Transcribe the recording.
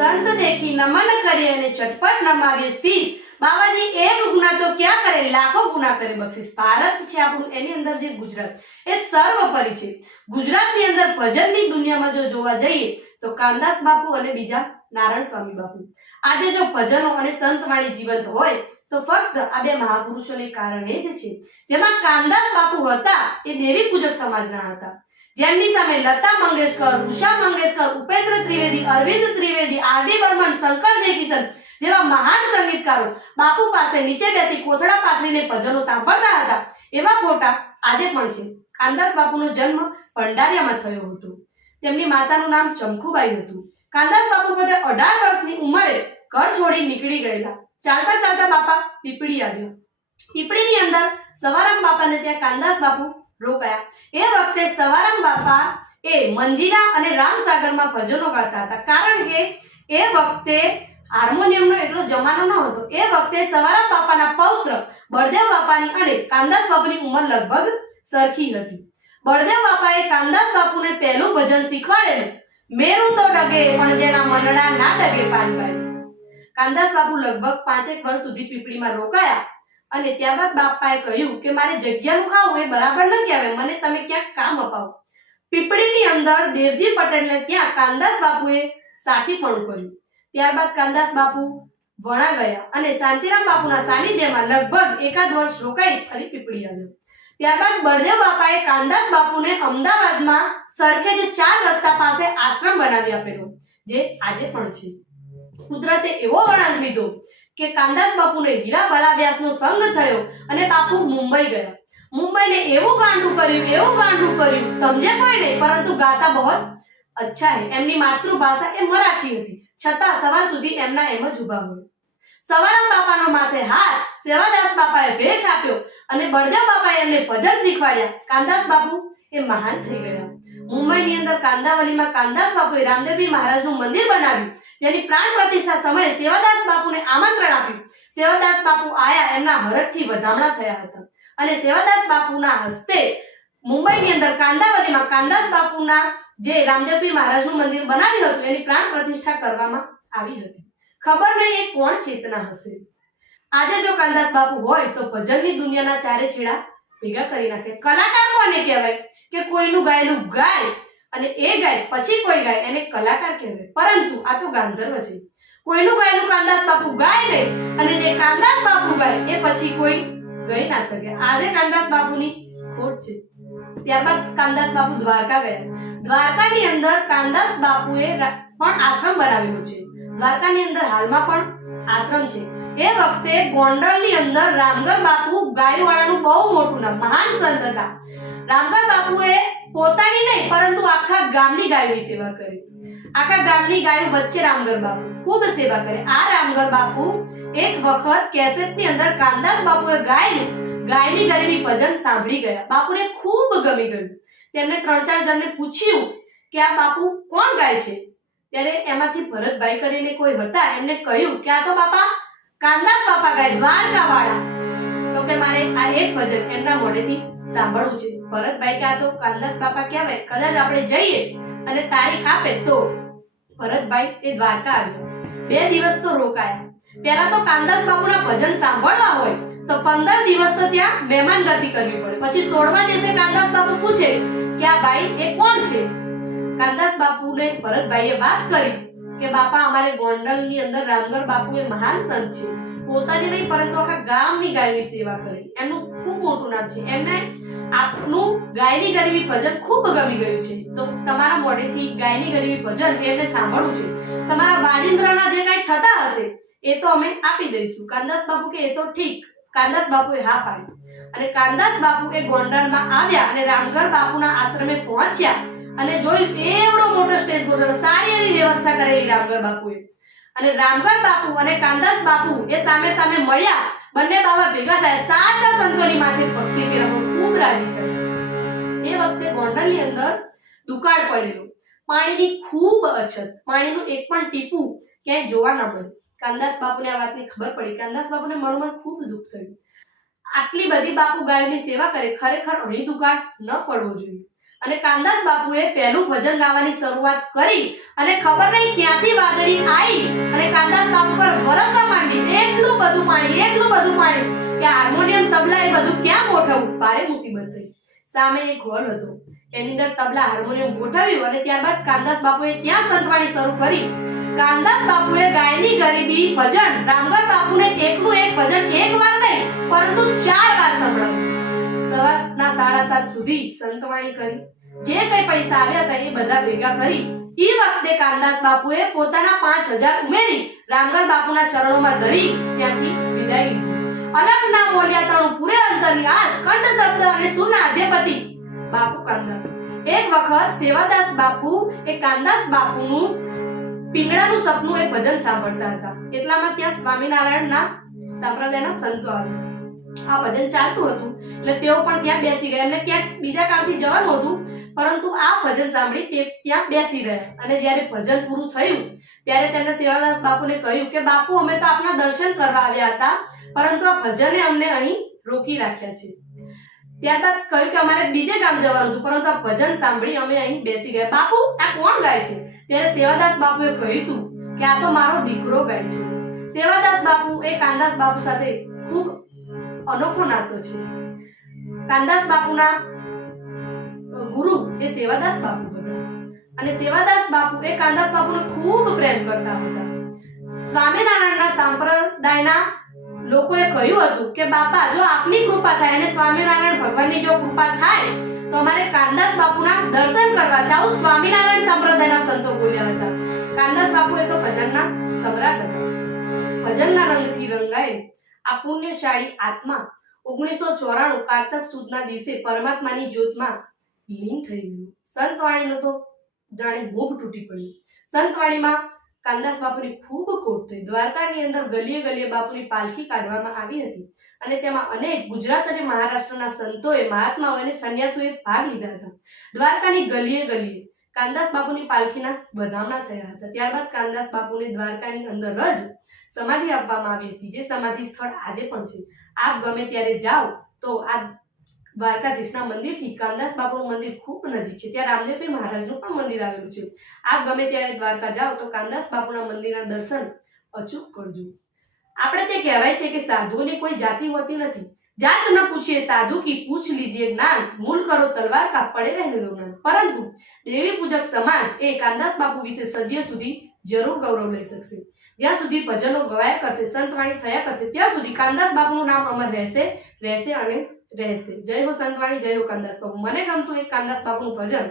સંત દેખી નમન કરે અને ચટપટ નમાવે શીશ. બાબાજી એક ગુના તો ક્યાં કરે? લાખો ગુના કરે. બક્ષિસ, ભારત છે આપણું. એની અંદર જે ગુજરાત, એ સર્વોપરી છે. ગુજરાતની અંદર ભજનની દુનિયામાં જો જોવા જઈએ, તો કાનદાસ બાપુ અને બીજા નારાયણ સ્વામી બાપુ. આજે જો ભજનો અને સંતવાણી જીવંત હોય, તો ફક્ત આ બે મહાપુરુષોને કારણે જ છે. જેમાં કાનદાસ બાપુ હતા, એ દેવી પૂજક સમાજના હતા. જેમની સામે લતા મંગેશકર, ઉષા મંગેશકર, ઉપેન્દ્ર ત્રિવેદી, અરવિંદ ત્રિવેદી આરડી બર્મન, શંકર જયકિશન જેવા મહાન સંગીતકારો બાપુ પાસે નીચે બેસી કોથળા પાથરીને ભજનો સાંભળતા હતા. એવા ફોટા આજે પણ છે. કાનદાસ બાપુનો જન્મ ભંડારિયામાં થયો હતો. તેમની માતાનું નામ ચમખુબાઈ હતું. કાનદાસ બાપુ પોતે અઢાર વર્ષની ઉંમરે ઘર છોડી નીકળી ગયેલા. ચાલતા ચાલતા બાપા પીપળી આવ્યા. પીપળીની અંદર સવારામ બાપાને ત્યાં કાનદાસ બાપુ રોકાયા એ વખતે સવારામ બાપા એ મંજીરા અને રામસાગરમાં ભજનો ગાતા હતા. કારણ કે એ વખતે હાર્મોનિયમનો એટલો જમાનો ન હતો. એ વખતે સવારામ બાપાના પૌત્ર બળદેવ બાપાની અને કાનદાસ બાપુની ઉંમર લગભગ સરખી હતી. બળદેવ બાપાએ કાનદાસ બાપુને પહેલું ભજન શીખવાડેલું. મેરું તો ડગે, પણ જેના મનડા ના ડગે પાનભાઈ. કાનદાસ બાપુ લગભગ પાંચેક વર્ષ સુધી પીપળીમાં રોકાયા. અને ત્યારબાદ બાપાએ કહ્યું કે મારે જગ્યાનું ખાવું એ બરાબર ન કહેવાય, મને તમે ક્યાંક કામ અપાવો. પીપળીની અંદર દેવજી પટેલને ત્યાં કાનદાસ બાપુએ સાથીપણું કર્યું. ત્યારબાદ કાનદાસ બાપુ વણા ગયા અને શાંતિરામ બાપુના સાનિધ્યમાં લગભગ એકાદ વર્ષ રોકાઈ ફરી પીપળી આવ્યો. ત્યારબાદ બળદેવ બાપાએ કાનદાસ બાપુને અમદાવાદમાં સરખેજ ચાર રસ્તા પાસે આશ્રમ બનાવી આપેલો, જે આજે પણ છે. કુદરતે એવો વળાંક લીધો કે કાનદાસ બાપુને હીરા ભલા વ્યાસનો સંગ થયો અને બાપુ મુંબઈ ગયા. મુંબઈને એવું ગાંડું કર્યું, એવું ગાંડું કર્યું. સમજે કોઈ નહીં, પરંતુ ગાતા બહુ અચ્છા હે. એમની માતૃભાષા એ મરાઠી હતી. છતાં સવાર સુધી એમના એમ જ ઊભા હોય. સવારામ બાપાનો માથે હાથ સેવાદાસ બાપાએ ભેટ આપ્યો અને બળદેવ બાપાએ એમને ભજન શીખવાડ્યા. કાનદાસ બાપુ એ મહાન થઈ ગયા. મુંબઈની અંદર કાંદાવલીમાં કાંદાસ બાપુએ રામદેવજી મહારાજનું મંદિર બનાવ્યું, જેની પ્રાણ પ્રતિષ્ઠા સમયે સેવાદાસ બાપુને આમંત્રણ આપ્યું. સેવાદાસ બાપુ આયા એમના હરખથી વધામણા થયા હતા. અને સેવાદાસ બાપુના હસ્તે મુંબઈની અંદર કાંદાવલીમાં કાંદાસ બાપુના જે રામદેવપીર મહારાજનું મંદિર બનાવ્યું હતું, એની પ્રાણ પ્રતિષ્ઠા કરવામાં આવી હતી. ખબર નહીં એ કોણ ચેતના હશે. આજે જો કાંદાસ બાપુ હોય તો ભજનની દુનિયાના ચારે છેડા ભેગા કરી નાખે. કલાકાર કોને કહેવાય? કે કોઈનું ગાયેલું ગાય અને એ ગાય પછી કોઈ ગાય એને કલાકાર કહેવાય. પરંતુ આ તો ગાંધર્વ છે. કોઈનું ગાયેલું કાંદાસ બાપુ ગાય નહીં અને જે કાંદાસ બાપુ ગાય એ પછી કોઈ ગઈ ના શકે. આજે કાનદાસ બાપુની ખોટ છે. ત્યારબાદ કાંદાસ બાપુ દ્વારકા ગયા. દ્વારકાની અંદર કાંદાસ બાપુએ પણ આશ્રમ બનાવેલો છે. દ્વારકાની અંદર હાલમાં પણ આશ્રમ છે. એ વખતે ગોંડલની અંદર રામગર બાપુ ગાયવાળાનું બહુ મોટું નામ, મહાન સંત હતા. રામગર બાપુએ પોતાની નહીં, પરંતુ આખા ગામની ગાયોની સેવા કરી. આખા ગામની ગાયો વચ્ચે રામગર બાપુ ખૂબ સેવા કરે. આ રામગર બાપુ એક વખત કેસેટની અંદર કાનદાસ બાપુએ ગાયને, ગાયની ગરીબી ભજન સાંભળી ગયા. બાપુને ખૂબ ગમી ગયું. તેમને ત્રણ ચાર જણને પૂછ્યું કે આ બાપુ કોણ ગાય છે? ત્યારે એમાંથી ભરતભાઈ કરીને કોઈ હતા, એમને કહ્યું કે આ તો બાપા કાનદાસ બાપા ગાય દ્વારકા વાળા તો કે મારે આ એક ભજન એમના મોઢેથી સાંભળવું છે. ભરતભાઈ કે આ તો કાનદાસ બાપા કહેવાય કદાચ આપણે જઈએ અને તારીખ આપે તો. ભરતભાઈ એ દ્વારકા આવ્યો. બે દિવસ તો રોકાયા. પહેલા તો કાલદાસ બાપુના ભજન સાંભળવા હોય, તો પંદર દિવસ તો ત્યાં મહેમાન ગતિ કરવી પડે. પછી સોળમા દિવસે કાનદાસ બાપુ પૂછે કે આ ભાઈ એ કોણ છે? કાનદાસ બાપુને ભરતભાઈએ વાત કરી કે બાપા, અમારે ગોંડલની અંદર રામગર બાપુ એ મહાન સંત છે. પોતાની નહીં, પરંતુ આખા ગામની ગાયની સેવા કરી. એમનું ખૂબ મોટું નામ છે. એમને આપનું ગાયની ગરીબી ભજન ખૂબ ગમી ગયું છે. તો તમારા મોઢેથી ગાયની ગરીબી ભજન એમને સાંભળવું છે. તમારા વાજિંદ્રના જે કાંઈ થતા હશે, એ તો અમે આપી દઈશું. કાનદાસ બાપુ કે એ તો ઠીક. કાનદાસ બાપુએ હા પાડી. અને કાનદાસ બાપુ એ ગોંડલમાં આવ્યા અને રામગર બાપુના આશ્રમે પહોંચ્યા અને જોયું એવડો મોટો સ્ટેજ ગોઠવ્યો સારી એવી વ્યવસ્થા કરેલી રામગર બાપુએ. અને રામગર બાપુ અને કાનદાસ બાપુ એ સામે સામે મળ્યા. બંને બાબા ભેગા થયા. સાચા સંતોની માથે ભક્તિ કરવા ખૂબ રાજી થયા. એ વખતે ગોંડલની અંદર દુકાળ પડેલું. પાણીની ખૂબ અછત. પાણીનું એક પણ ટીપું ક્યાંય જોવા ન મળ્યું. કાનદાસ બાપુને આ વાતની ખબર પડી. કાનદાસ બાપુને મનોમન ખૂબ દુઃખ થયું. આટલી બધી બાપુ ગાયોની સેવા કરે, ખરેખર અહીં દુકાળ ન પડવો જોઈએ. અને કાનદાસ બાપુએ પહેલું ભજન ગાવાની શરૂઆત કરી અને ખબર નહીં ક્યાંથી વાદળી આવી અને કાંદાસ બાપુ પર વરસવા માંડી. એટલું બધું પાણી, એટલું બધું પાણી કે હાર્મોનિયમ, તબલા એ બધું ક્યાં ગોઠવવું ભારે મુસીબત સામે એક હોલ હતો. એની અંદર તબલા, હાર્મોનિયમ ગોઠવ્યું અને ત્યારબાદ કાંદાસ બાપુએ ત્યાં સંતવાણી શરૂ કરી. કાંદાસ બાપુએ ગાયની ગરીબી, ભજન રામગર બાપુને એકનું એક ભજન એક વાર નહીં, પરંતુ ચાર વાર સંભળાવ્યું સવારના સાડા સાત સુધી સંતવાણી કરી. જે કઈ પૈસા આવ્યા હતા એ બધા ભેગા કરી. એ વખતે કાંદાસ બાપુએ પોતાના પાંચ હજાર ઉમેરી રામગર બાપુના ચરણોમાં ધરી. ત્યાંથી વિદાય લીધી. અલગ ના બોલ્યા તણું પૂરે અંતરની આ સ્કંદ શબ્દ અને સુના અધ્યપતિ બાપુ કાંદાસ એક વખત સેવાદાસ બાપુ એ કાંદાસ બાપુનું પિંગળાનું સપનું એ ભજન સાંભળતા હતા. એટલામાં ત્યાં સ્વામિનારાયણના સંપ્રદાયના સંતો આવ્યા. આ ભજન ચાલતું હતું, એટલે તેઓ પણ ત્યાં બેસી ગયા. એમને ક્યાંક બીજા કામથી જવાનું હતું, પરંતુ આ ભજન સાંભળી તે ત્યાં બેસી રહ્યા. અને જ્યારે ભજન પૂરું થયું, ત્યારે તેમણે સેવાદાસ બાપુને કહ્યું કે, બાપુ, અમે તો આપના દર્શન કરવા આવ્યા હતા. પરંતુ આ ભજને અમને અહીં રોકી રાખ્યા છે. ત્યારબાદ કહ્યું કે અમારે બીજે ગામ જવાનું હતું, પરંતુ આ ભજન સાંભળી અમે અહીં બેસી ગયા. બાપુ, આ કોણ ગાય છે? ત્યારે સેવાદાસ બાપુએ કહ્યું હતું કે આ તો મારો દીકરો ગાય છે. સેવાદાસ બાપુ એ કાનદાસ બાપુ સાથે ખૂબ અનોખો નાતો છે. કાનદાસ બાપુના ગુરુ એ સેવાદાસ બાપુ હતા. અને સેવાદાસ બાપુ એ કાનદાસ બાપુને ખૂબ પ્રેમ કરતા હતા. સ્વામિનારાયણના સંપ્રદાયના લોકોએ કહ્યું હતું કે, બાપા, જો આપની કૃપા થાય અને સ્વામિનારાયણ ભગવાનની જો કૃપા થાય, તો અમારે કાનદાસ બાપુના દર્શન કરવા છે આવું સ્વામિનારાયણ સંપ્રદાયના સંતો બોલ્યા હતા. કાનદાસ બાપુ એ તો ભજનના સમ્રાટ હતા. ભજનના રંગથી રંગાય આ પુણ્યશાળી આત્મા ઓગણીસો ચોરાણું કારતક સુદના દિવસે પરમાત્માની જ્યોતમાં લીન થઈ ગયું. સંતવાણીનો તો જાણે મોભ તૂટી પડ્યું. સંતવાણીમાં કાંદાસ બાપુની ખૂબ ખોટ થઈ. દ્વારકાની અંદર ગલીએ ગલીએ બાપુની પાલખી કાઢવામાં આવી હતી અને તેમાં અનેક ગુજરાત અને મહારાષ્ટ્રના સંતોએ મહાત્માઓ અને સંન્યાસીઓએ ભાગ લીધા હતા. દ્વારકાની ગલીએ ગલીએ કાનદાસ બાપુની પાલખીના વધામણા થયા હતા. ત્યારબાદ કાનદાસ બાપુને દ્વારકાની અંદર જ સમાધિ આપવામાં આવી હતી, જે સમાધિ સ્થળ આજે પણ છે. આપ ગમે ત્યારે જાઓ તો આ દ્વારકાધીશના મંદિરથી કાંદાસ બાપુનું મંદિર ખૂબ નજીક છે. ત્યાં રામદેવપીર મહારાજનું પણ મંદિર આવેલું છે. આપ ગમે ત્યારે દ્વારકા જાઓ તો કાંદાસ બાપુના મંદિરના દર્શન અચૂક કરજો. આપણે તે કહેવાય છે કે સાધુઓની કોઈ જાતિ હોતી નથી. જાત ન પૂછીએ, સાધુ કી પૂછ લીજીએ જ્ઞાન. મૂલ કરો તલવાર કા પડે જ્ઞાન પરંતુ દેવી પૂજક સમાજ એ કાંદાસ બાપુ વિશે સદીઓ સુધી જરૂર ગૌરવ લઈ શકશે. જ્યાં સુધી ભજનો ગવાયા કરશે, સંતવાણી થયા કરશે, ત્યાં સુધી કાંદાસ બાપુનું નામ અમર રહેશે રહેશે અને રહેશે. જય હો સંતવાણી જય હો કાંદાસ બાપુ મને ગમતું એક કાંદાસ બાપુનું ભજન.